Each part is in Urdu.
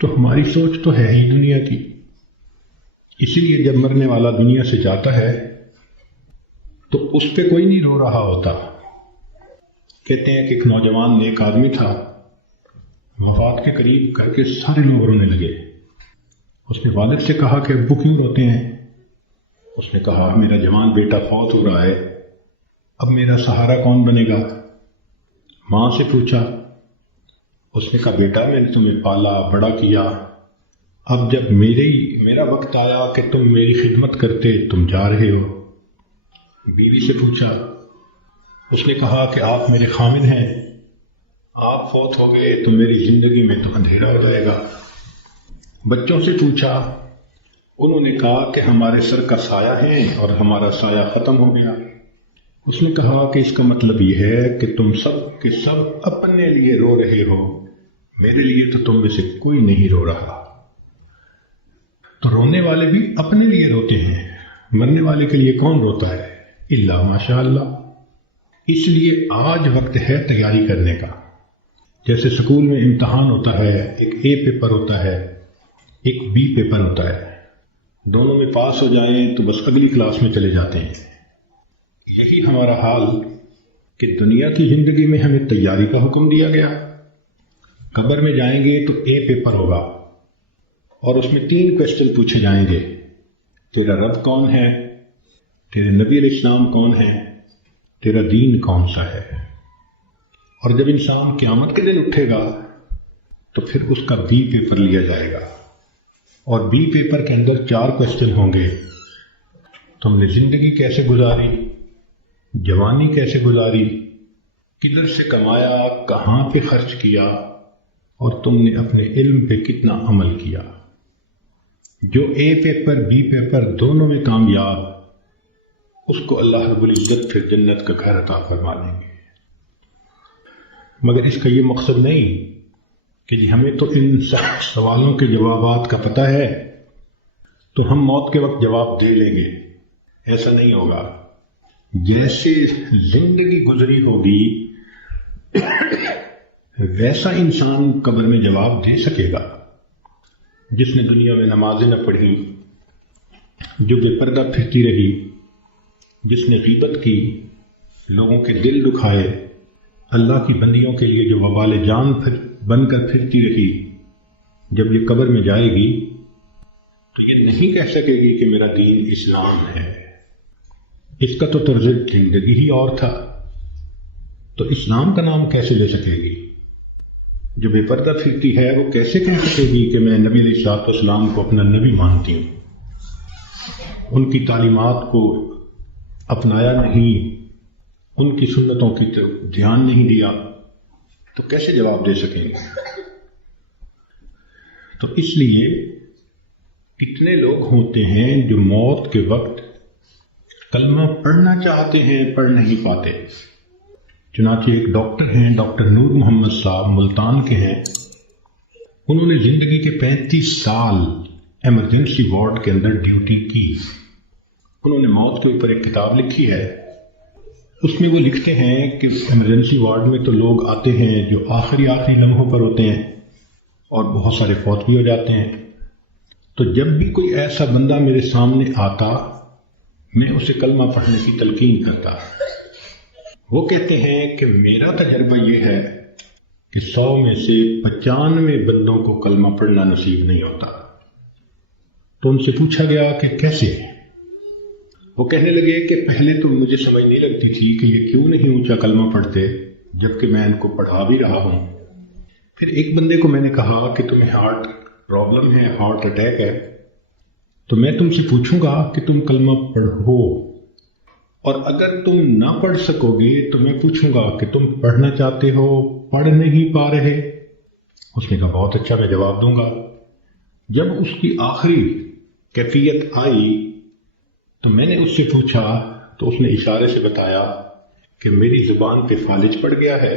تو ہماری سوچ تو ہے ہی دنیا کی. اسی لیے جب مرنے والا دنیا سے جاتا ہے تو اس پہ کوئی نہیں رو رہا ہوتا. کہتے ہیں کہ ایک نوجوان نیک آدمی تھا، وفات کے قریب کر کے سارے لوگ رونے لگے. اس نے والد سے کہا کہ ابو کیوں روتے ہیں؟ اس نے کہا میرا جوان بیٹا فوت ہو رہا ہے، اب میرا سہارا کون بنے گا؟ ماں سے پوچھا. اس نے کہا بیٹا میں نے تمہیں پالا بڑا کیا، اب جب میرا وقت آیا کہ تم میری خدمت کرتے تم جا رہے ہو. بیوی سے پوچھا. اس نے کہا کہ آپ میرے خامد ہیں، آپ فوت ہو گئے تو میری زندگی میں تو اندھیرا ہو جائے گا. بچوں سے پوچھا. انہوں نے کہا کہ ہمارے سر کا سایہ ہے اور ہمارا سایہ ختم ہو گیا. اس نے کہا کہ اس کا مطلب یہ ہے کہ تم سب کے سب اپنے لیے رو رہے ہو، میرے لیے تو تم میں سے کوئی نہیں رو رہا. تو رونے والے بھی اپنے لیے روتے ہیں، مرنے والے کے لیے کون روتا ہے؟ الا ماشاء اللہ. اس لیے آج وقت ہے تیاری کرنے کا. جیسے سکول میں امتحان ہوتا ہے، ایک اے پیپر ہوتا ہے، ایک بی پیپر ہوتا ہے. دونوں میں پاس ہو جائیں تو بس اگلی کلاس میں چلے جاتے ہیں. یہی ہمارا حال کہ دنیا کی زندگی میں ہمیں تیاری کا حکم دیا گیا. قبر میں جائیں گے تو اے پیپر ہوگا اور اس میں 3 کوسچن پوچھے جائیں گے. تیرا رب کون ہے؟ تیرے نبی علیہ السلام کون ہے؟ تیرا دین کون سا ہے؟ اور جب انسان قیامت کے دن اٹھے گا تو پھر اس کا بی پیپر لیا جائے گا، اور بی پیپر کے اندر 4 کوسچن ہوں گے. تم نے زندگی کیسے گزاری، جوانی کیسے گزاری، کدھر سے کمایا، کہاں پہ خرچ کیا، اور تم نے اپنے علم پہ کتنا عمل کیا. جو اے پیپر بی پیپر دونوں میں کامیاب، اس کو اللہ رب العزت پھر جنت کا گھر عطا فرما دیں گے. مگر اس کا یہ مقصد نہیں کہ جی ہمیں تو ان سوالوں کے جوابات کا پتہ ہے تو ہم موت کے وقت جواب دے لیں گے. ایسا نہیں ہوگا. جیسے زندگی گزری ہوگی ویسا انسان قبر میں جواب دے سکے گا. جس نے دنیا میں نمازیں نہ پڑھی، جو بے پردہ پھرتی رہی، جس نے غیبت کی، لوگوں کے دل دکھائے، اللہ کی بندیوں کے لیے جو وبال جان بن کر پھرتی رہی، جب یہ قبر میں جائے گی تو یہ نہیں کہہ سکے گی کہ میرا دین اسلام ہے. اس کا تو طرز زندگی ہی اور تھا، تو اسلام کا نام کیسے لے سکے گی؟ جو بے پردہ پھرتی ہے وہ کیسے کہہ سکے گی کہ میں نبی علیہ الصلوۃ والسلام کو اپنا نبی مانتی ہوں؟ ان کی تعلیمات کو اپنایا نہیں، ان کی سنتوں کی طرف دھیان نہیں دیا، تو کیسے جواب دے سکیں گے؟ تو اس لیے کتنے لوگ ہوتے ہیں جو موت کے وقت کلمہ پڑھنا چاہتے ہیں، پڑھ نہیں پاتے. چنانچہ ایک ڈاکٹر ہیں، ڈاکٹر نور محمد صاحب، ملتان کے ہیں. انہوں نے زندگی کے 35 سال ایمرجنسی وارڈ کے اندر ڈیوٹی کی. انہوں نے موت کے اوپر ایک کتاب لکھی ہے. اس میں وہ لکھتے ہیں کہ ایمرجنسی وارڈ میں تو لوگ آتے ہیں جو آخری لمحوں پر ہوتے ہیں اور بہت سارے فوت بھی ہو جاتے ہیں. تو جب بھی کوئی ایسا بندہ میرے سامنے آتا، میں اسے کلمہ پڑھنے کی تلقین کرتا. وہ کہتے ہیں کہ میرا تجربہ یہ ہے کہ 100 میں سے 95 بندوں کو کلمہ پڑھنا نصیب نہیں ہوتا. تو ان سے پوچھا گیا کہ کیسے؟ وہ کہنے لگے کہ پہلے تو مجھے سمجھ نہیں لگتی تھی کہ یہ کیوں نہیں اونچا کلمہ پڑھتے جبکہ میں ان کو پڑھا بھی رہا ہوں. پھر ایک بندے کو میں نے کہا کہ تمہیں ہارٹ پرابلم ہے، ہارٹ اٹیک ہے، تو میں تم سے پوچھوں گا کہ تم کلمہ پڑھو، اور اگر تم نہ پڑھ سکو گے تو میں پوچھوں گا کہ تم پڑھنا چاہتے ہو، پڑھ نہیں پا رہے؟ اس نے کہا بہت اچھا، میں جواب دوں گا. جب اس کی آخری کیفیت آئی تو میں نے اس سے پوچھا تو اس نے اشارے سے بتایا کہ میری زبان پہ فالج پڑ گیا ہے،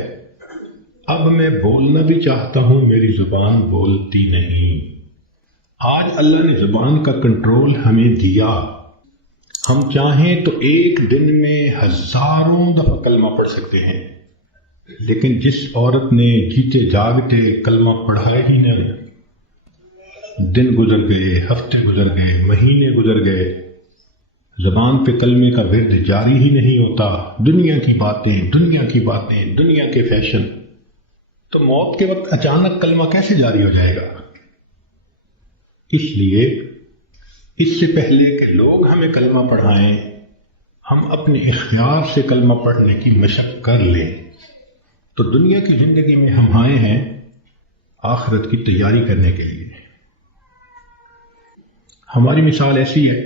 اب میں بولنا بھی چاہتا ہوں، میری زبان بولتی نہیں. آج اللہ نے زبان کا کنٹرول ہمیں دیا. ہم چاہیں تو ایک دن میں 1000 دفعہ کلمہ پڑھ سکتے ہیں، لیکن جس عورت نے جیتے جاگتے کلمہ پڑھا ہی نہیں، دن گزر گئے، ہفتے گزر گئے، مہینے گزر گئے، زبان پہ کلمے کا ورد جاری ہی نہیں ہوتا، دنیا کی باتیں، دنیا کی باتیں، دنیا کے فیشن، تو موت کے وقت اچانک کلمہ کیسے جاری ہو جائے گا؟ اس لیے اس سے پہلے کہ لوگ ہمیں کلمہ پڑھائیں، ہم اپنے اختیار سے کلمہ پڑھنے کی مشق کر لیں۔ تو دنیا کی زندگی میں ہم آئے ہیں آخرت کی تیاری کرنے کے لیے۔ ہماری مثال ایسی ہے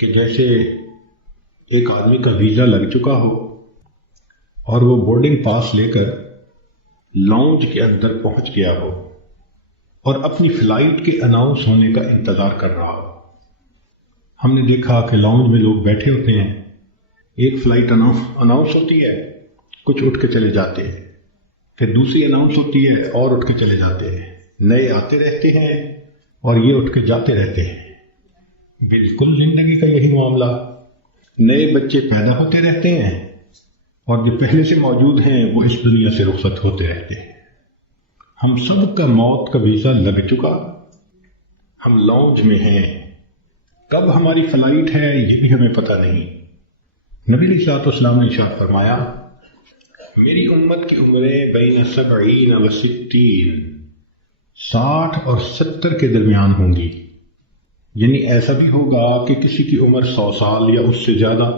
کہ جیسے ایک آدمی کا ویزا لگ چکا ہو اور وہ بورڈنگ پاس لے کر لاؤنج کے اندر پہنچ گیا ہو اور اپنی فلائٹ کے اناؤنس ہونے کا انتظار کر رہا ہو۔ ہم نے دیکھا کہ لاؤنج میں لوگ بیٹھے ہوتے ہیں، ایک فلائٹ اناؤنس ہوتی ہے، کچھ اٹھ کے چلے جاتے ہیں، پھر دوسری اناؤنس ہوتی ہے اور اٹھ کے چلے جاتے ہیں، نئے آتے رہتے ہیں اور یہ اٹھ کے جاتے رہتے ہیں۔ بالکل زندگی کا یہی معاملہ، نئے بچے پیدا ہوتے رہتے ہیں اور جو پہلے سے موجود ہیں وہ اس دنیا سے رخصت ہوتے رہتے ہیں۔ ہم سب کا موت کا ویزا لگ چکا، ہم لاؤنج میں ہیں، کب ہماری فلائٹ ہے یہ بھی ہمیں پتہ نہیں۔ نبی علیہ الصلوۃ والسلام نے ارشاد فرمایا، میری امت کی عمریں بین 70 و 60، 60 اور 70 کے درمیان ہوں گی، یعنی ایسا بھی ہوگا کہ کسی کی عمر 100 سال یا اس سے زیادہ،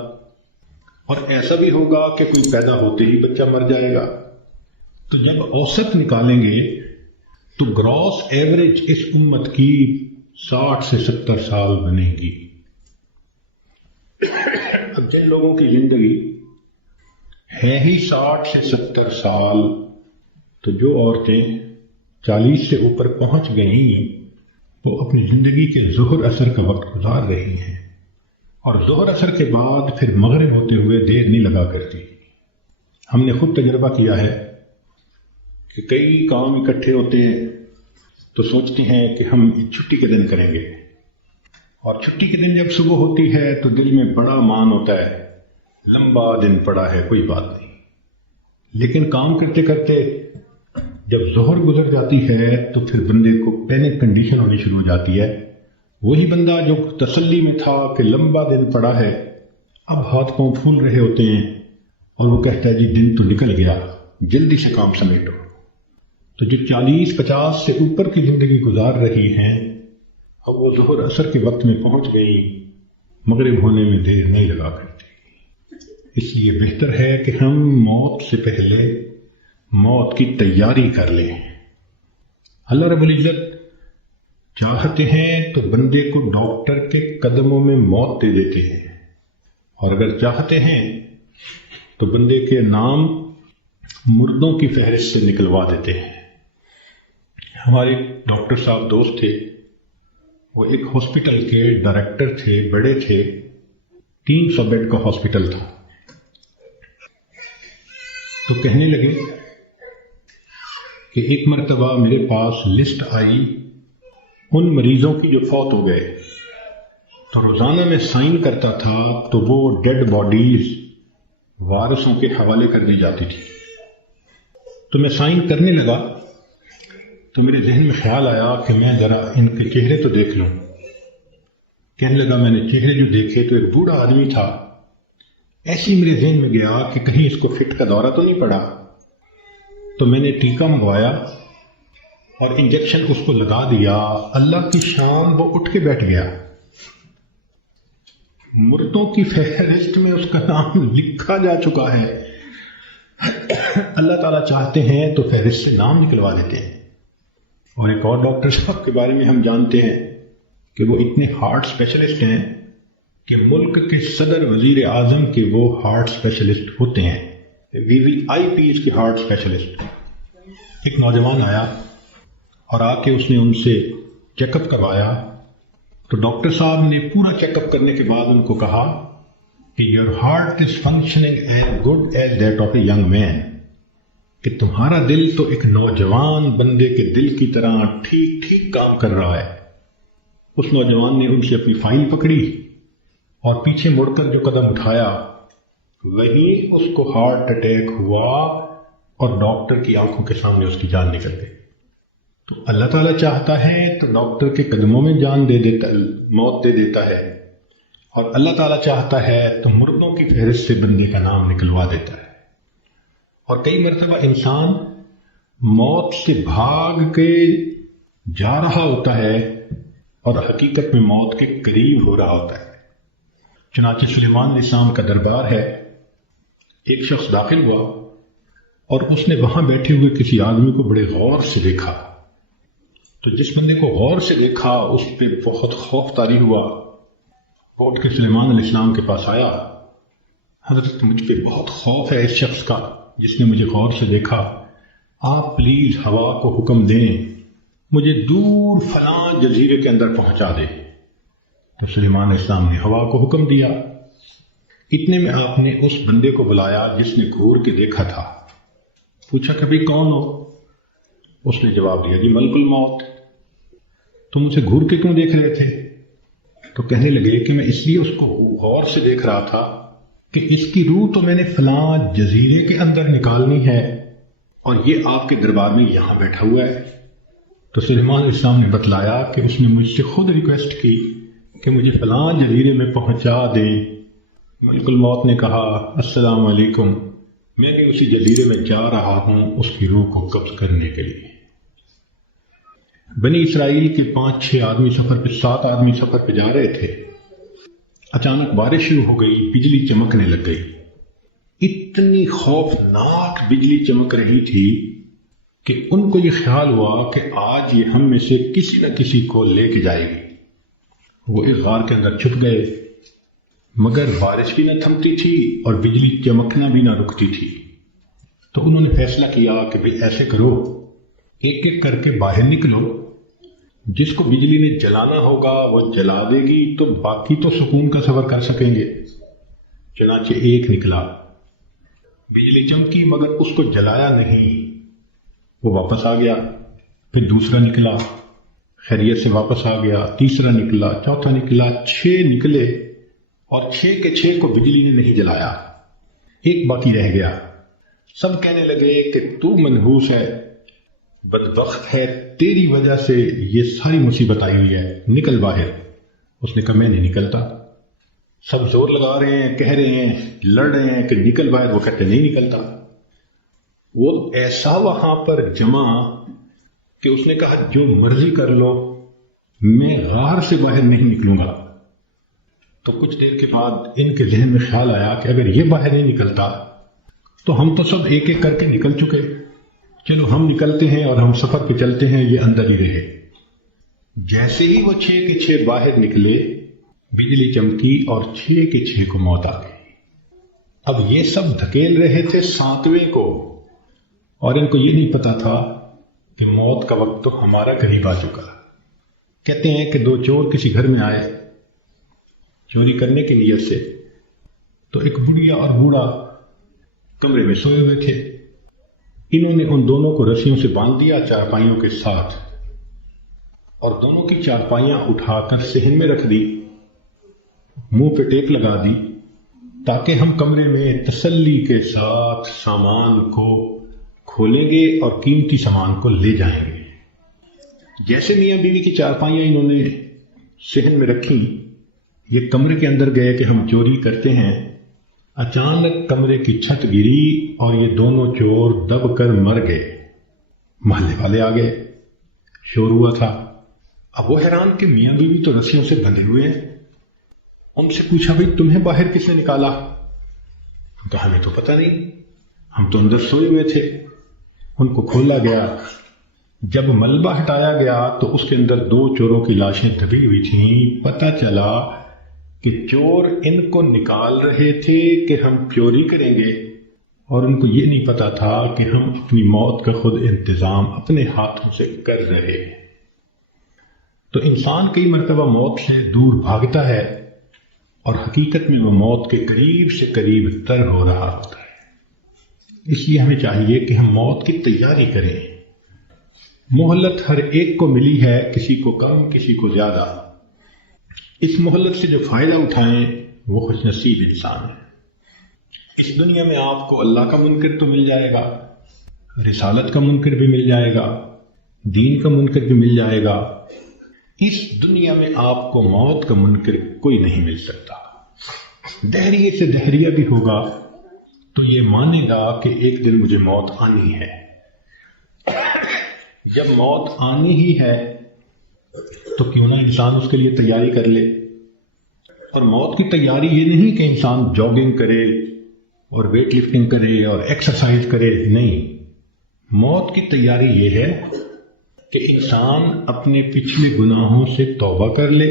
اور ایسا بھی ہوگا کہ کوئی پیدا ہوتے ہی بچہ مر جائے گا۔ تو جب اوسط نکالیں گے تو گراس ایوریج اس امت کی 60 سے 70 سال بنے گی۔ اب جن لوگوں کی زندگی ہے ہی 60 سے 70 سال، تو جو عورتیں 40 سے اوپر پہنچ گئیں وہ اپنی زندگی کے ظہر اثر کا وقت گزار رہی ہیں، اور ظہر اثر کے بعد پھر مغرب ہوتے ہوئے دیر نہیں لگا کرتی۔ ہم نے خود تجربہ کیا ہے کہ کئی کام اکٹھے ہوتے ہیں تو سوچتے ہیں کہ ہم چھٹی کے دن کریں گے، اور چھٹی کے دن جب صبح ہوتی ہے تو دل میں بڑا مان ہوتا ہے، لمبا دن پڑا ہے، کوئی بات نہیں۔ لیکن کام کرتے کرتے جب ظہر گزر جاتی ہے تو پھر بندے کو پینک کنڈیشن ہونی شروع ہو جاتی ہے۔ وہی بندہ جو تسلی میں تھا کہ لمبا دن پڑا ہے، اب ہاتھ پاؤں پھول رہے ہوتے ہیں اور وہ کہتا ہے جی دن تو نکل گیا، جلدی سے کام سمیٹو۔ تو جو 40-50 سے اوپر کی زندگی گزار رہی ہیں، اب وہ ظہر اثر کے وقت میں پہنچ گئی، مغرب ہونے میں دیر نہیں لگا کرتی۔ اس لیے بہتر ہے کہ ہم موت سے پہلے موت کی تیاری کر لیں۔ اللہ رب العزت چاہتے ہیں تو بندے کو ڈاکٹر کے قدموں میں موت دے دیتے ہیں، اور اگر چاہتے ہیں تو بندے کے نام مردوں کی فہرست سے نکلوا دیتے ہیں۔ ہمارے ڈاکٹر صاحب دوست تھے، وہ ایک ہاسپٹل کے ڈائریکٹر تھے، بڑے تھے، 300 بیڈ کا ہاسپٹل تھا۔ تو کہنے لگے کہ ایک مرتبہ میرے پاس لسٹ آئی ان مریضوں کی جو فوت ہو گئے، تو روزانہ میں سائن کرتا تھا تو وہ ڈیڈ باڈیز وارثوں کے حوالے کر دی جاتی تھی۔ تو میں سائن کرنے لگا تو میرے ذہن میں خیال آیا کہ میں ذرا ان کے چہرے تو دیکھ لوں۔ کہنے لگا میں نے چہرے جو دیکھے تو ایک بوڑھا آدمی تھا، ایسی میرے ذہن میں گیا کہ کہیں اس کو فٹ کا دورہ تو نہیں پڑا۔ تو میں نے ٹیکا منگوایا اور انجیکشن اس کو لگا دیا، اللہ کی شان وہ اٹھ کے بیٹھ گیا۔ مردوں کی فہرست میں اس کا نام لکھا جا چکا ہے۔ اللہ تعالیٰ چاہتے ہیں تو فہرست سے نام نکلوا دیتے ہیں۔ اور ایک اور ڈاکٹر صاحب کے بارے میں ہم جانتے ہیں کہ وہ اتنے ہارٹ اسپیشلسٹ ہیں کہ ملک کے صدر وزیر اعظم کے وہ ہارٹ اسپیشلسٹ ہوتے ہیں، VVIPs کے ہارٹ اسپیشلسٹ۔ ایک نوجوان آیا اور آ کے اس نے ان سے چیک اپ کروایا، تو ڈاکٹر صاحب نے پورا چیک اپ کرنے کے بعد ان کو کہا کہ your heart is functioning as good as that of a young man, کہ تمہارا دل تو ایک نوجوان بندے کے دل کی طرح ٹھیک ٹھیک کام کر رہا ہے۔ اس نوجوان نے ان سے اپنی فائل پکڑی اور پیچھے مڑ کر جو قدم اٹھایا وہیں اس کو ہارٹ اٹیک ہوا اور ڈاکٹر کی آنکھوں کے سامنے اس کی جان نکل گئی۔ تو اللہ تعالیٰ چاہتا ہے تو ڈاکٹر کے قدموں میں جان دے دیتا، موت دے دیتا ہے، اور اللہ تعالیٰ چاہتا ہے تو مردوں کی فہرست سے بندے کا نام نکلوا دیتا ہے۔ اور کئی مرتبہ انسان موت سے بھاگ کے جا رہا ہوتا ہے اور حقیقت میں موت کے قریب ہو رہا ہوتا ہے۔ چنانچہ سلیمان علیہ السلام کا دربار ہے، ایک شخص داخل ہوا اور اس نے وہاں بیٹھے ہوئے کسی آدمی کو بڑے غور سے دیکھا۔ تو جس بندے کو غور سے دیکھا اس پہ بہت خوف طاری ہوا، اٹھ کے سلیمان علیہ السلام کے پاس آیا، حضرت مجھ پہ بہت خوف ہے اس شخص کا جس نے مجھے غور سے دیکھا، آپ پلیز ہوا کو حکم دیں مجھے دور فلاں جزیرے کے اندر پہنچا دے۔ تو سلیمان علیہ السلام نے ہوا کو حکم دیا۔ اتنے میں آپ نے اس بندے کو بلایا جس نے گھور کے دیکھا تھا، پوچھا کہ بھئی کون ہو؟ اس نے جواب دیا جی ملک الموت۔ تم اسے گھور کے کیوں دیکھ رہے تھے؟ تو کہنے لگے کہ میں اس لیے اس کو غور سے دیکھ رہا تھا کہ اس کی روح تو میں نے فلاں جزیرے کے اندر نکالنی ہے اور یہ آپ کے دربار میں یہاں بیٹھا ہوا ہے۔ تو سلیمان علیہ السلام نے بتلایا کہ اس نے مجھ سے خود ریکویسٹ کی کہ مجھے فلاں جزیرے میں پہنچا دے۔ ملک الموت نے کہا السلام علیکم، میں بھی اسی جزیرے میں جا رہا ہوں اس کی روح کو قبض کرنے کے لیے۔ بنی اسرائیل کے 5-6 آدمی سفر پہ 7 آدمی سفر پہ جا رہے تھے، اچانک بارش شروع ہو گئی، بجلی چمکنے لگ گئی، اتنی خوفناک بجلی چمک رہی تھی کہ ان کو یہ خیال ہوا کہ آج یہ ہم میں سے کسی نہ کسی کو لے کے جائے گی۔ وہ ایک غار کے اندر چھپ گئے، مگر بارش بھی نہ تھمتی تھی اور بجلی چمکنا بھی نہ رکتی تھی۔ تو انہوں نے فیصلہ کیا کہ بھئی ایسے کرو، ایک ایک کر کے باہر نکلو، جس کو بجلی نے جلانا ہوگا وہ جلا دے گی تو باقی تو سکون کا سفر کر سکیں گے۔ چنانچہ ایک نکلا، بجلی چمکی مگر اس کو جلایا نہیں، وہ واپس آ گیا۔ پھر دوسرا نکلا، خیریت سے واپس آ گیا، تیسرا نکلا، چوتھا نکلا، 6 نکلے اور 6 کے 6 کو بجلی نے نہیں جلایا، ایک باقی رہ گیا۔ سب کہنے لگے کہ تو منحوس ہے، بدبخت ہے، تیری وجہ سے یہ ساری مصیبت آئی ہوئی ہے، نکل باہر۔ اس نے کہا میں نہیں نکلتا۔ سب زور لگا رہے ہیں، کہہ رہے ہیں، لڑ رہے ہیں کہ نکل باہر، وہ کہتے نہیں نکلتا۔ وہ ایسا وہاں پر جمع کہ اس نے کہا جو مرضی کر لو، میں غار سے باہر نہیں نکلوں گا۔ تو کچھ دیر کے بعد ان کے ذہن میں خیال آیا کہ اگر یہ باہر نہیں نکلتا تو ہم تو سب ایک ایک کر کے نکل چکے، چلو ہم نکلتے ہیں اور ہم سفر پہ چلتے ہیں، یہ اندر ہی رہے۔ جیسے ہی وہ 6 کے 6 باہر نکلے، بجلی چمکی اور 6 کے 6 کو موت آ گئی۔ اب یہ سب دھکیل رہے تھے 7ویں کو، اور ان کو یہ نہیں پتا تھا کہ موت کا وقت تو ہمارا قریب آ چکا۔ کہتے ہیں کہ 2 چور کسی گھر میں آئے چوری کرنے کی نیت سے، تو ایک بڑھیا اور بوڑھا کمرے میں سوئے ہوئے تھے۔ انہوں نے ان دونوں کو رسیوں سے باندھ دیا چارپائیوں کے ساتھ، اور دونوں کی چارپائیاں اٹھا کر صحن میں رکھ دی، منہ پہ ٹیپ لگا دی، تاکہ ہم کمرے میں تسلی کے ساتھ سامان کو کھولیں گے اور قیمتی سامان کو لے جائیں گے۔ جیسے میاں بیوی کی چارپائیاں انہوں نے صحن میں رکھی، یہ کمرے کے اندر گئے کہ ہم چوری کرتے ہیں، اچانک کمرے کی چھت گری اور یہ دونوں چور دب کر مر گئے۔ محلے والے آ گئے، شور ہوا تھا۔ اب وہ حیران کہ میاں بیوی تو رسیوں سے بندھے ہوئے ہیں۔ ان سے پوچھا بھئی تمہیں باہر کس نے نکالا؟ تو ہمیں تو پتہ نہیں، ہم تو اندر سوئے ہوئے تھے۔ ان کو کھولا گیا، جب ملبہ ہٹایا گیا تو اس کے اندر 2 چوروں کی لاشیں دبی ہوئی تھیں۔ پتہ چلا کہ چور ان کو نکال رہے تھے کہ ہم چوری کریں گے، اور ان کو یہ نہیں پتا تھا کہ ہم اپنی موت کا خود انتظام اپنے ہاتھوں سے کر رہے ہیں۔ تو انسان کئی مرتبہ موت سے دور بھاگتا ہے اور حقیقت میں وہ موت کے قریب سے قریب تر ہو رہا ہوتا ہے۔ اس لیے ہمیں چاہیے کہ ہم موت کی تیاری کریں۔ مہلت ہر ایک کو ملی ہے، کسی کو کم کسی کو زیادہ۔ اس مہلت سے جو فائدہ اٹھائیں وہ خوش نصیب انسان ہے۔ اس دنیا میں آپ کو اللہ کا منکر تو مل جائے گا، رسالت کا منکر بھی مل جائے گا، دین کا منکر بھی مل جائے گا. اس دنیا میں آپ کو موت کا منکر کوئی نہیں مل سکتا. دہریے سے دہریہ بھی ہوگا تو یہ مانے گا کہ ایک دن مجھے موت آنی ہے. جب موت آنی ہی ہے تو کیوں نہ انسان اس کے لیے تیاری کر لے. اور موت کی تیاری یہ نہیں کہ انسان جاگنگ کرے اور ویٹ لفٹنگ کرے اور ایکسرسائز کرے. نہیں، موت کی تیاری یہ ہے کہ انسان اپنے پچھلے گناہوں سے توبہ کر لے،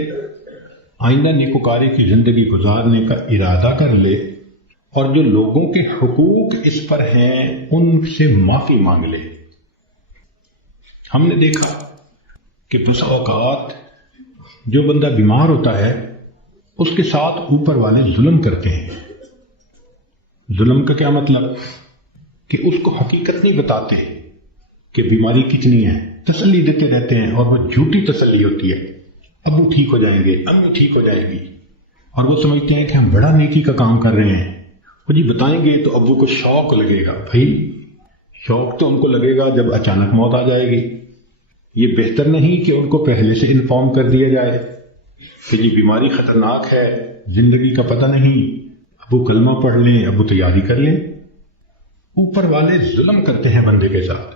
آئندہ نیکوکاری کی زندگی گزارنے کا ارادہ کر لے، اور جو لوگوں کے حقوق اس پر ہیں ان سے معافی مانگ لے. ہم نے دیکھا کہ بس اوقات جو بندہ بیمار ہوتا ہے اس کے ساتھ اوپر والے ظلم کرتے ہیں. ظلم کا کیا مطلب؟ کہ اس کو حقیقت نہیں بتاتے کہ بیماری کتنی ہے، تسلی دیتے رہتے ہیں، اور وہ جھوٹی تسلی ہوتی ہے. ابو ٹھیک ہو جائیں گے، امی ٹھیک ہو جائے گی، اور وہ سمجھتے ہیں کہ ہم بڑا نیکی کا کام کر رہے ہیں. وہ جی بتائیں گے تو ابو کو شوق لگے گا. بھائی شوق تو ان کو لگے گا جب اچانک موت آ جائے گی. یہ بہتر نہیں کہ ان کو پہلے سے انفارم کر دیا جائے کہ جی بیماری خطرناک ہے، زندگی کا پتہ نہیں، ابو کلمہ پڑھ لیں، ابو تیاری کر لیں. اوپر والے ظلم کرتے ہیں بندے کے ساتھ.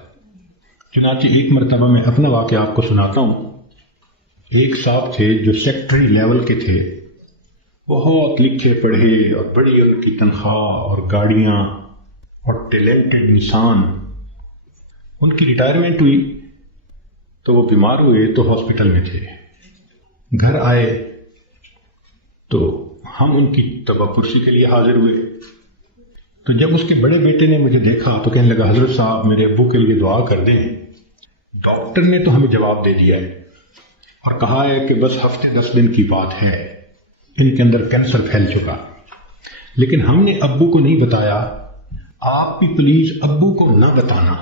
چنانچہ ایک مرتبہ میں اپنا واقعہ آپ کو سناتا ہوں. ایک صاحب تھے جو سیکٹری لیول کے تھے، بہت لکھے پڑھے اور بڑی ان کی تنخواہ اور گاڑیاں اور ٹیلنٹڈ انسان. ان کی ریٹائرمنٹ ہوئی تو وہ بیمار ہوئے تو ہاسپٹل میں تھے. گھر آئے تو ہم ان کی تبرسی کے لیے حاضر ہوئے. تو جب اس کے بڑے بیٹے نے مجھے دیکھا تو کہنے لگا، حضرت صاحب میرے ابو کے لیے دعا کر دیں. ڈاکٹر نے تو ہمیں جواب دے دیا ہے اور کہا ہے کہ بس ہفتے 10 دن کی بات ہے، ان کے اندر کینسر پھیل چکا. لیکن ہم نے ابو کو نہیں بتایا. آپ بھی پلیز ابو کو نہ بتانا.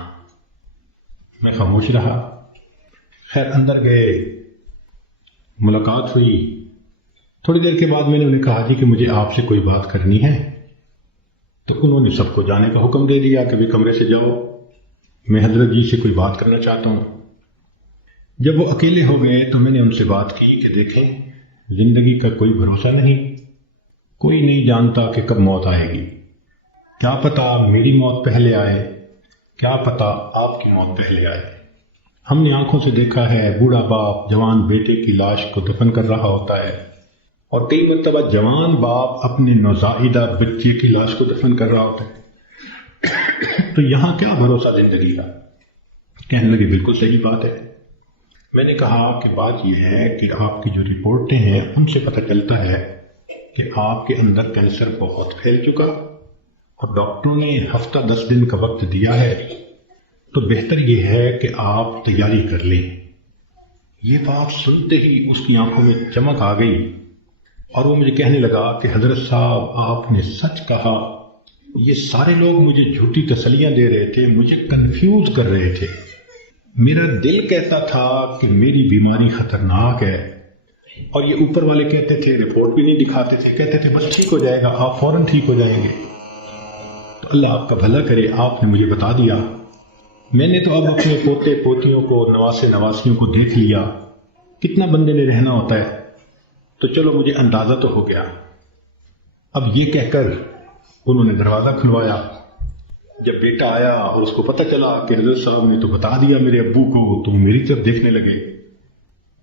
میں خاموش رہا. خیر اندر گئے، ملاقات ہوئی. تھوڑی دیر کے بعد میں نے انہیں کہا جی کہ مجھے آپ سے کوئی بات کرنی ہے. تو انہوں نے سب کو جانے کا حکم دے دیا کہ بھی کمرے سے جاؤ، میں حضرت جی سے کوئی بات کرنا چاہتا ہوں. جب وہ اکیلے ہو گئے تو میں نے ان سے بات کی کہ دیکھیں، زندگی کا کوئی بھروسہ نہیں، کوئی نہیں جانتا کہ کب موت آئے گی. کیا پتا میری موت پہلے آئے، کیا پتا آپ کی موت پہلے آئے. ہم نے آنکھوں سے دیکھا ہے بوڑھا باپ جوان بیٹے کی لاش کو دفن کر رہا ہوتا ہے، اور کئی مرتبہ جوان باپ اپنے نوزائیدہ بچے کی لاش کو دفن کر رہا ہوتا ہے. تو یہاں کیا بھروسہ زندگی کا؟ کہنے لگے بالکل صحیح بات ہے. میں نے کہا کہ بات یہ ہے کہ آپ کی جو رپورٹیں ہیں ان سے پتہ چلتا ہے کہ آپ کے اندر کینسر بہت پھیل چکا، اور ڈاکٹروں نے ہفتہ 10 دن کا وقت دیا ہے، تو بہتر یہ ہے کہ آپ تیاری کر لیں. یہ بات سنتے ہی اس کی آنکھوں میں چمک آ گئی اور وہ مجھے کہنے لگا کہ حضرت صاحب آپ نے سچ کہا. یہ سارے لوگ مجھے جھوٹی تسلیاں دے رہے تھے، مجھے کنفیوز کر رہے تھے. میرا دل کہتا تھا کہ میری بیماری خطرناک ہے، اور یہ اوپر والے کہتے تھے، رپورٹ بھی نہیں دکھاتے تھے، کہتے تھے بس ٹھیک ہو جائے گا، آپ فوراً ٹھیک ہو جائیں گے. تو اللہ آپ کا بھلا کرے، آپ نے مجھے بتا دیا. میں نے تو اب اپنے پوتے پوتیوں کو، نواسے نواسیوں کو دیکھ لیا. کتنا بندے نے رہنا ہوتا ہے، تو چلو مجھے اندازہ تو ہو گیا. اب یہ کہہ کر انہوں نے دروازہ کھلوایا. جب بیٹا آیا اور اس کو پتہ چلا کہ حضرت صاحب نے تو بتا دیا میرے ابو کو، تو میری طرف دیکھنے لگے.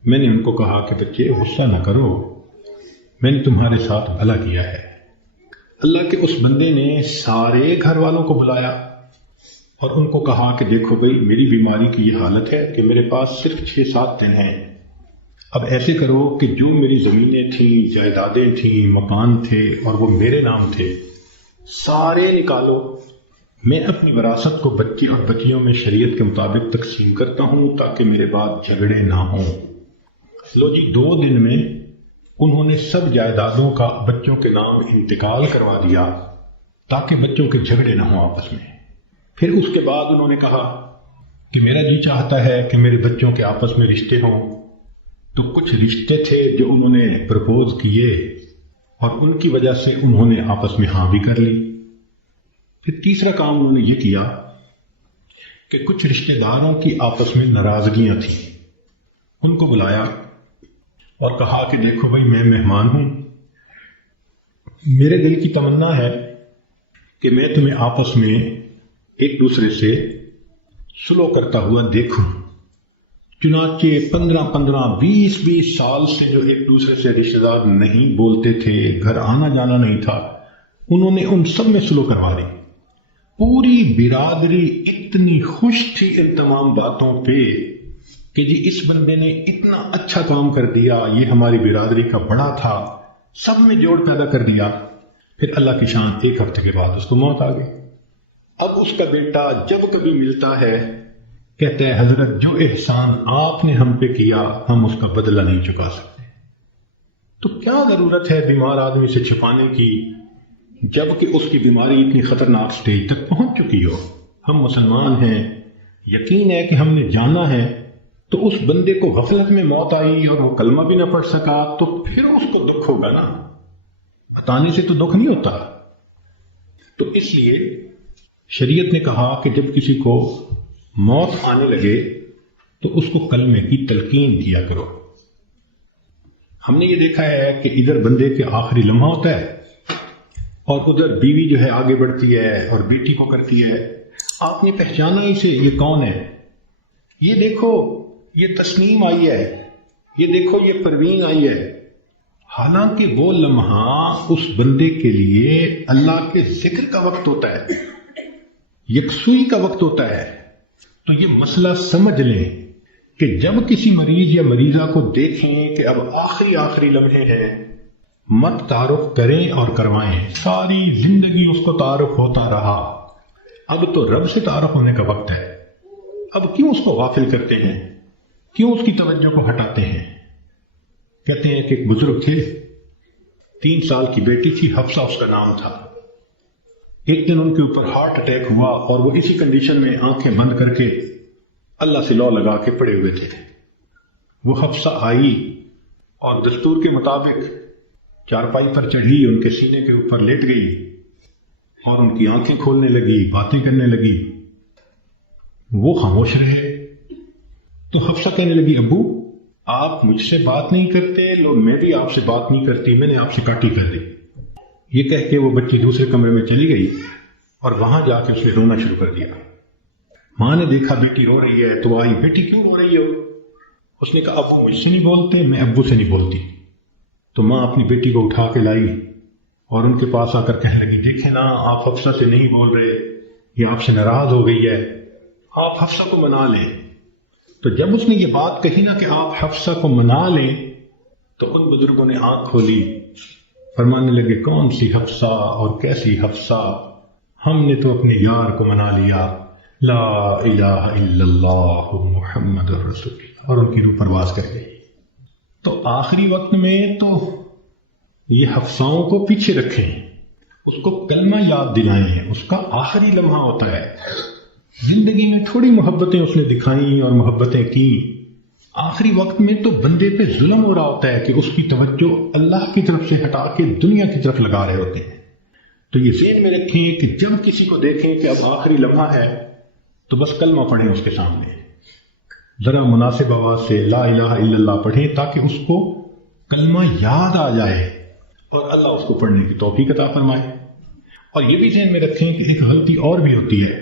میں نے ان کو کہا کہ بچے غصہ نہ کرو، میں نے تمہارے ساتھ بھلا کیا ہے. اللہ کے اس بندے نے سارے گھر والوں کو بلایا اور ان کو کہا کہ دیکھو بھائی، میری بیماری کی یہ حالت ہے کہ میرے پاس صرف 6-7 دن ہیں. اب ایسے کرو کہ جو میری زمینیں تھیں، جائیدادیں تھیں، مکان تھے اور وہ میرے نام تھے، سارے نکالو. میں اپنی وراثت کو بچے اور بچیوں میں شریعت کے مطابق تقسیم کرتا ہوں تاکہ میرے بعد جھگڑے نہ ہوں. لو جی، 2 دن میں انہوں نے سب جائیدادوں کا بچوں کے نام انتقال کروا دیا تاکہ بچوں کے جھگڑے نہ ہوں آپس میں. پھر اس کے بعد انہوں نے کہا کہ میرا جی چاہتا ہے کہ میرے بچوں کے آپس میں رشتے ہوں. تو کچھ رشتے تھے جو انہوں نے پرپوز کیے اور ان کی وجہ سے انہوں نے آپس میں ہاں بھی کر لی. پھر تیسرا کام انہوں نے یہ کیا کہ کچھ رشتہ داروں کی آپس میں ناراضگیاں تھیں. ان کو بلایا اور کہا کہ دیکھو بھائی میں مہمان ہوں، میرے دل کی تمنا ہے کہ میں تمہیں آپس میں ایک دوسرے سے سلو کرتا ہوا دیکھوں. چنانچہ 15-20 سال سے جو ایک دوسرے سے رشتہ دار نہیں بولتے تھے، گھر آنا جانا نہیں تھا، انہوں نے ان سب میں سلو کروا دی. پوری برادری اتنی خوش تھی ان تمام باتوں پہ کہ جی اس بندے نے اتنا اچھا کام کر دیا، یہ ہماری برادری کا بڑا تھا، سب میں جوڑ پیدا کر دیا. پھر اللہ کی شان، 1 ہفتے کے بعد اس کو موت آ گئی. اب اس کا بیٹا جب کبھی ملتا ہے کہتا ہے حضرت جو احسان آپ نے ہم پہ کیا ہم اس کا بدلہ نہیں چکا سکتے. تو کیا ضرورت ہے بیمار آدمی سے چھپانے کی جبکہ اس کی بیماری اتنی خطرناک سٹیج تک پہنچ چکی ہو. ہم مسلمان ہیں، یقین ہے کہ ہم نے جانا ہے، تو اس بندے کو غفلت میں موت آئی اور وہ کلمہ بھی نہ پڑھ سکا تو پھر اس کو دکھ ہوگا نا، بتانے سے تو دکھ نہیں ہوتا. تو اس لیے شریعت نے کہا کہ جب کسی کو موت آنے لگے تو اس کو کلمے کی تلقین کیا کرو. ہم نے یہ دیکھا ہے کہ ادھر بندے کے آخری لمحہ ہوتا ہے اور ادھر بیوی جو ہے آگے بڑھتی ہے اور بیٹی کو کرتی ہے آپ نے پہچانا اسے، یہ کون ہے؟ یہ دیکھو یہ تسنیم آئی ہے، یہ دیکھو یہ پروین آئی ہے. حالانکہ وہ لمحہ اس بندے کے لیے اللہ کے ذکر کا وقت ہوتا ہے، یکسوئی کا وقت ہوتا ہے. تو یہ مسئلہ سمجھ لیں کہ جب کسی مریض یا مریضہ کو دیکھیں کہ اب آخری لمحے ہیں، مت تعارف کریں اور کروائیں. ساری زندگی اس کو تعارف ہوتا رہا، اب تو رب سے تعارف ہونے کا وقت ہے. اب کیوں اس کو غافل کرتے ہیں، کیوں اس کی توجہ کو ہٹاتے ہیں؟ کہتے ہیں کہ ایک بزرگ تھے، 3 سال کی بیٹی تھی، حفصہ اس کا نام تھا. ایک دن ان کے اوپر ہارٹ اٹیک ہوا اور وہ اسی کنڈیشن میں آنکھیں بند کر کے اللہ سے لو لگا کے پڑے ہوئے تھے. وہ حفصہ آئی اور دستور کے مطابق چارپائی پر چڑھی، ان کے سینے کے اوپر لیٹ گئی اور ان کی آنکھیں کھولنے لگی، باتیں کرنے لگی. وہ خاموش رہے. تو حفصہ کہنے لگی ابو آپ مجھ سے بات نہیں کرتے، لو میں بھی آپ سے بات نہیں کرتی، میں نے آپ سے کاٹی کر دی. یہ کہہ کے وہ بچی دوسرے کمرے میں چلی گئی اور وہاں جا کے اس نے رونا شروع کر دیا. ماں نے دیکھا بیٹی رو رہی ہے تو آئی، بیٹی کیوں رو رہی ہو؟ اس نے کہا ابو مجھ سے نہیں بولتے، میں ابو سے نہیں بولتی. تو ماں اپنی بیٹی کو اٹھا کے لائی اور ان کے پاس آ کر کہنے لگی دیکھیں نا آپ حفصہ سے نہیں بول رہے، یہ آپ سے ناراض ہو گئی ہے، آپ حفصہ کو منا لیں. تو جب اس نے یہ بات کہی نا کہ آپ حفصہ کو منا لیں تو ان بزرگوں نے آنکھ کھولی، فرمانے لگے کون سی حفصہ اور کیسی حفصہ، ہم نے تو اپنے یار کو منا لیا، لا الہ الا اللہ محمد رسول اللہ، اور ان کی روح پرواز کر گئی. تو آخری وقت میں تو یہ حفصاؤں کو پیچھے رکھیں، اس کو کلمہ یاد دلائیں، اس کا آخری لمحہ ہوتا ہے. زندگی میں تھوڑی محبتیں اس نے دکھائیں اور محبتیں کی، آخری وقت میں تو بندے پہ ظلم ہو رہا ہوتا ہے کہ اس کی توجہ اللہ کی طرف سے ہٹا کے دنیا کی طرف لگا رہے ہوتے ہیں. تو یہ ذہن میں رکھیں کہ جب کسی کو دیکھیں کہ اب آخری لمحہ ہے تو بس کلمہ پڑھیں اس کے سامنے، ذرا مناسب آواز سے لا الہ الا اللہ پڑھیں تاکہ اس کو کلمہ یاد آ جائے اور اللہ اس کو پڑھنے کی توفیق عطا فرمائے. اور یہ بھی ذہن میں رکھیں کہ ایک غلطی اور بھی ہوتی ہے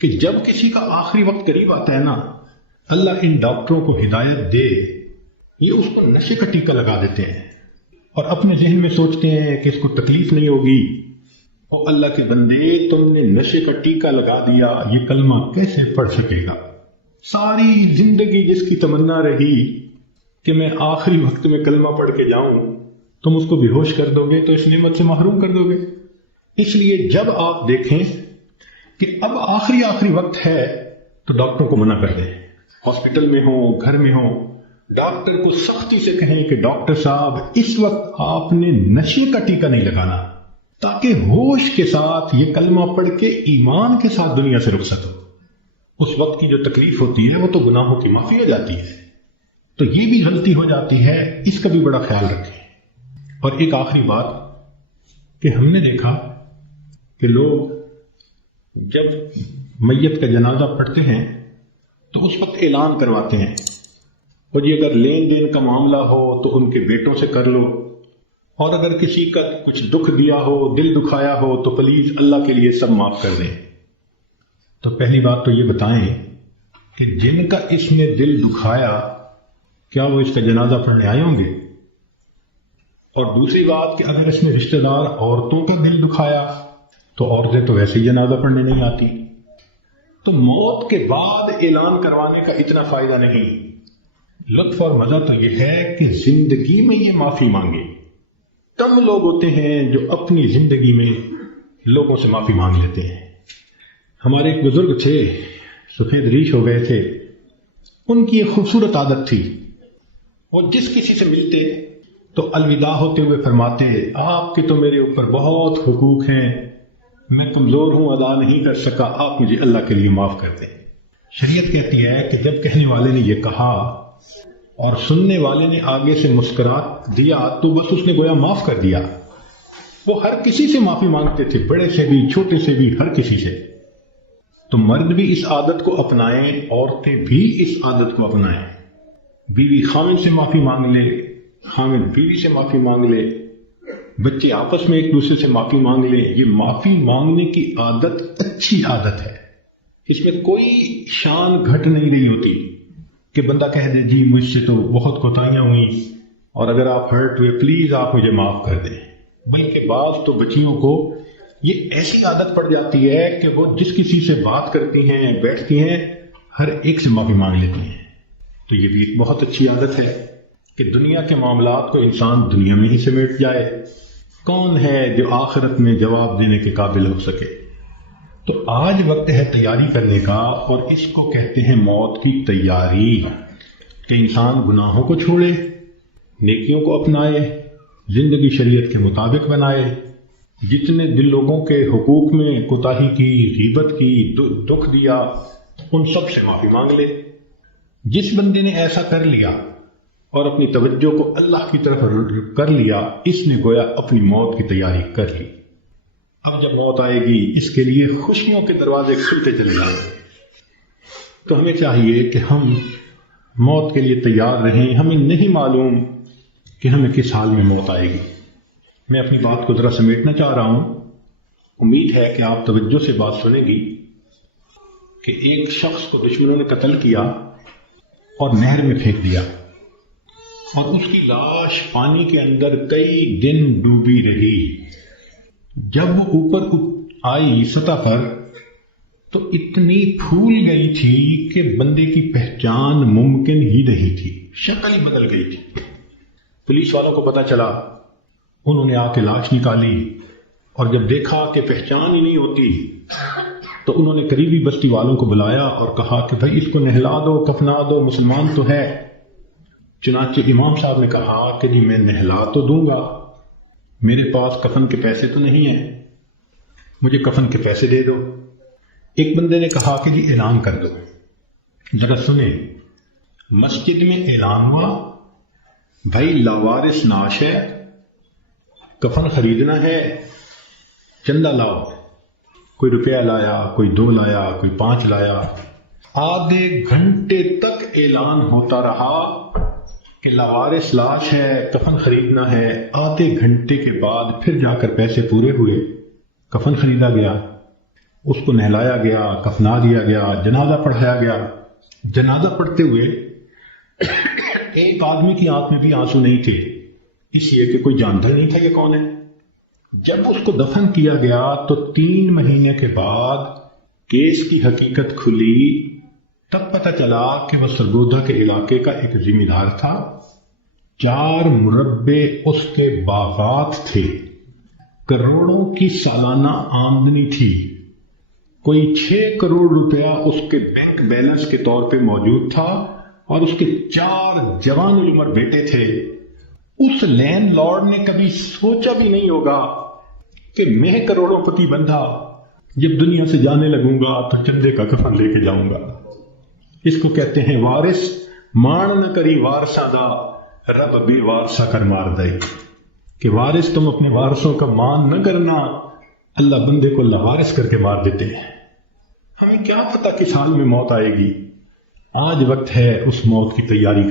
کہ جب کسی کا آخری وقت قریب آتا ہے نا، اللہ ان ڈاکٹروں کو ہدایت دے، یہ اس کو نشے کا ٹیکہ لگا دیتے ہیں اور اپنے ذہن میں سوچتے ہیں کہ اس کو تکلیف نہیں ہوگی. اور اللہ کے بندے تم نے نشے کا ٹیکہ لگا دیا، یہ کلمہ کیسے پڑھ سکے گا؟ ساری زندگی جس کی تمنا رہی کہ میں آخری وقت میں کلمہ پڑھ کے جاؤں، تم اس کو بے ہوش کر دو گے تو اس نعمت سے محروم کر دو گے. اس لیے جب آپ دیکھیں کہ اب آخری وقت ہے تو ڈاکٹر کو منع کر دیں، ہاسپٹل میں ہو گھر میں ہو، ڈاکٹر کو سختی سے کہیں کہ ڈاکٹر صاحب اس وقت آپ نے نشے کا ٹیکہ نہیں لگانا، تاکہ ہوش کے ساتھ یہ کلمہ پڑھ کے ایمان کے ساتھ دنیا سے رخصت ہو. اس وقت کی جو تکلیف ہوتی ہے وہ تو گناہوں کی معافی ہو جاتی ہے. تو یہ بھی غلطی ہو جاتی ہے، اس کا بھی بڑا خیال رکھیں. اور ایک آخری بات کہ ہم نے دیکھا کہ لوگ جب میت کا جنازہ پڑھتے ہیں تو اس وقت اعلان کرواتے ہیں، اور یہ اگر لین دین کا معاملہ ہو تو ان کے بیٹوں سے کر لو، اور اگر کسی کا کچھ دکھ دیا ہو، دل دکھایا ہو تو پلیز اللہ کے لیے سب معاف کر دیں۔ تو پہلی بات تو یہ بتائیں کہ جن کا اس نے دل دکھایا کیا وہ اس کا جنازہ پڑھنے آئے ہوں گے؟ اور دوسری بات کہ اگر اس نے رشتہ دار عورتوں کا دل دکھایا تو عورتیں تو ویسے ہی جنازہ پڑھنے نہیں آتی۔ تو موت کے بعد اعلان کروانے کا اتنا فائدہ نہیں۔ لطف اور مزہ تو یہ ہے کہ زندگی میں یہ معافی مانگے۔ کم لوگ ہوتے ہیں جو اپنی زندگی میں لوگوں سے معافی مانگ لیتے ہیں۔ ہمارے ایک بزرگ تھے، سفید ریش ہو گئے تھے، ان کی ایک خوبصورت عادت تھی، وہ جس کسی سے ملتے تو الوداع ہوتے ہوئے فرماتے، آپ کے تو میرے اوپر بہت حقوق ہیں، میں کمزور ہوں، ادا نہیں کر سکا، آپ مجھے اللہ کے لیے معاف کر دیں۔ شریعت کہتی ہے کہ جب کہنے والے نے یہ کہا اور سننے والے نے آگے سے مسکرات دیا تو بس اس نے گویا معاف کر دیا۔ وہ ہر کسی سے معافی مانگتے تھے، بڑے سے بھی، چھوٹے سے بھی، ہر کسی سے۔ تو مرد بھی اس عادت کو اپنائیں، عورتیں بھی اس عادت کو اپنائیں۔ بیوی خاوند سے معافی مانگ لے، خاوند بیوی سے معافی مانگ لے، بچے آپس میں ایک دوسرے سے معافی مانگ لیں۔ یہ معافی مانگنے کی عادت اچھی عادت ہے، اس میں کوئی شان گھٹ نہیں رہی ہوتی کہ بندہ کہہ دے جی مجھ سے تو بہت کوتاہیاں ہوئیں اور اگر آپ ہرٹ ہوئے پلیز آپ مجھے معاف کر دیں۔ بلکہ بعض تو بچیوں کو یہ ایسی عادت پڑ جاتی ہے کہ وہ جس کسی سے بات کرتی ہیں، بیٹھتی ہیں، ہر ایک سے معافی مانگ لیتی ہیں۔ تو یہ بھی ایک بہت اچھی عادت ہے کہ دنیا کے معاملات کو انسان دنیا میں ہی سمیٹ جائے۔ کون ہے جو آخرت میں جواب دینے کے قابل ہو سکے؟ تو آج وقت ہے تیاری کرنے کا، اور اس کو کہتے ہیں موت کی تیاری، کہ انسان گناہوں کو چھوڑے، نیکیوں کو اپنائے، زندگی شریعت کے مطابق بنائے، جتنے دل لوگوں کے حقوق میں کوتاہی کی، غیبت کی، دکھ دیا، ان سب سے معافی مانگ لے۔ جس بندے نے ایسا کر لیا اور اپنی توجہ کو اللہ کی طرف کر لیا، اس نے گویا اپنی موت کی تیاری کر لی۔ اب جب موت آئے گی اس کے لیے خوشیوں کے دروازے کھلتے چلے جائیں گے۔ تو ہمیں چاہیے کہ ہم موت کے لیے تیار رہیں۔ ہمیں نہیں معلوم کہ ہمیں کس حال میں موت آئے گی۔ میں اپنی بات کو ذرا سمیٹنا چاہ رہا ہوں، امید ہے کہ آپ توجہ سے بات سنیں گی کہ ایک شخص کو دشمنوں نے قتل کیا اور نہر میں پھینک دیا، اور اس کی لاش پانی کے اندر کئی دن ڈوبی رہی۔ جب وہ اوپر آئی سطح پر تو اتنی پھول گئی تھی کہ بندے کی پہچان ممکن ہی نہیں تھی، شکل ہی بدل گئی تھی۔ پولیس والوں کو پتا چلا، انہوں نے آ کے لاش نکالی، اور جب دیکھا کہ پہچان ہی نہیں ہوتی تو انہوں نے قریبی بستی والوں کو بلایا اور کہا کہ بھائی اس کو نہلا دو، کفنا دو، مسلمان تو ہے۔ چنانچہ امام صاحب نے کہا کہ جی میں نہلا تو دوں گا، میرے پاس کفن کے پیسے تو نہیں ہیں، مجھے کفن کے پیسے دے دو۔ ایک بندے نے کہا کہ جی اعلان کر دو۔ ذرا سنیں، مسجد میں اعلان ہوا، بھائی لاوارث نعش ہے، کفن خریدنا ہے، چندہ لاؤ۔ کوئی روپیہ لایا، کوئی 2 لایا، کوئی 5 لایا۔ آدھے گھنٹے تک اعلان ہوتا رہا کہ لاوارث لاش ہے، کفن خریدنا ہے۔ آدھے گھنٹے کے بعد پھر جا کر پیسے پورے ہوئے، کفن خریدا گیا، اس کو نہلایا گیا، کفنا دیا گیا، جنازہ پڑھایا گیا۔ جنازہ پڑھتے ہوئے ایک آدمی کی آنکھ میں بھی آنسو نہیں تھے، اس لیے کہ کوئی جانتا نہیں تھا کہ کون ہے۔ جب اس کو دفن کیا گیا تو 3 مہینے کے بعد کیس کی حقیقت کھلی، تب پتہ چلا کہ وہ سرگودا کے علاقے کا ایک ذمہ دار تھا۔ 4 مربع اس کے باغات تھے، کروڑوں کی سالانہ آمدنی تھی، کوئی 6 کروڑ روپیہ اس کے بینک بیلنس کے طور پہ موجود تھا، اور اس کے 4 جوان العمر بیٹے تھے۔ اس لینڈ لارڈ نے کبھی سوچا بھی نہیں ہوگا کہ میں کروڑوں پتی بندہ جب دنیا سے جانے لگوں گا تو چندے کا کفن لے کے جاؤں گا۔ اس کو کہتے ہیں وارث مان نہ کری وارثاں دا، رب بے وارثا کر مار دے۔ کہ وارث تم اپنے وارثوں کا مان نہ کرنا، اللہ بندے کو لاوارث کر کے مار دیتے ہیں۔ ہمیں کیا پتا کس حال میں موت آئے گی. آج وقت ہے اس موت کی تیاری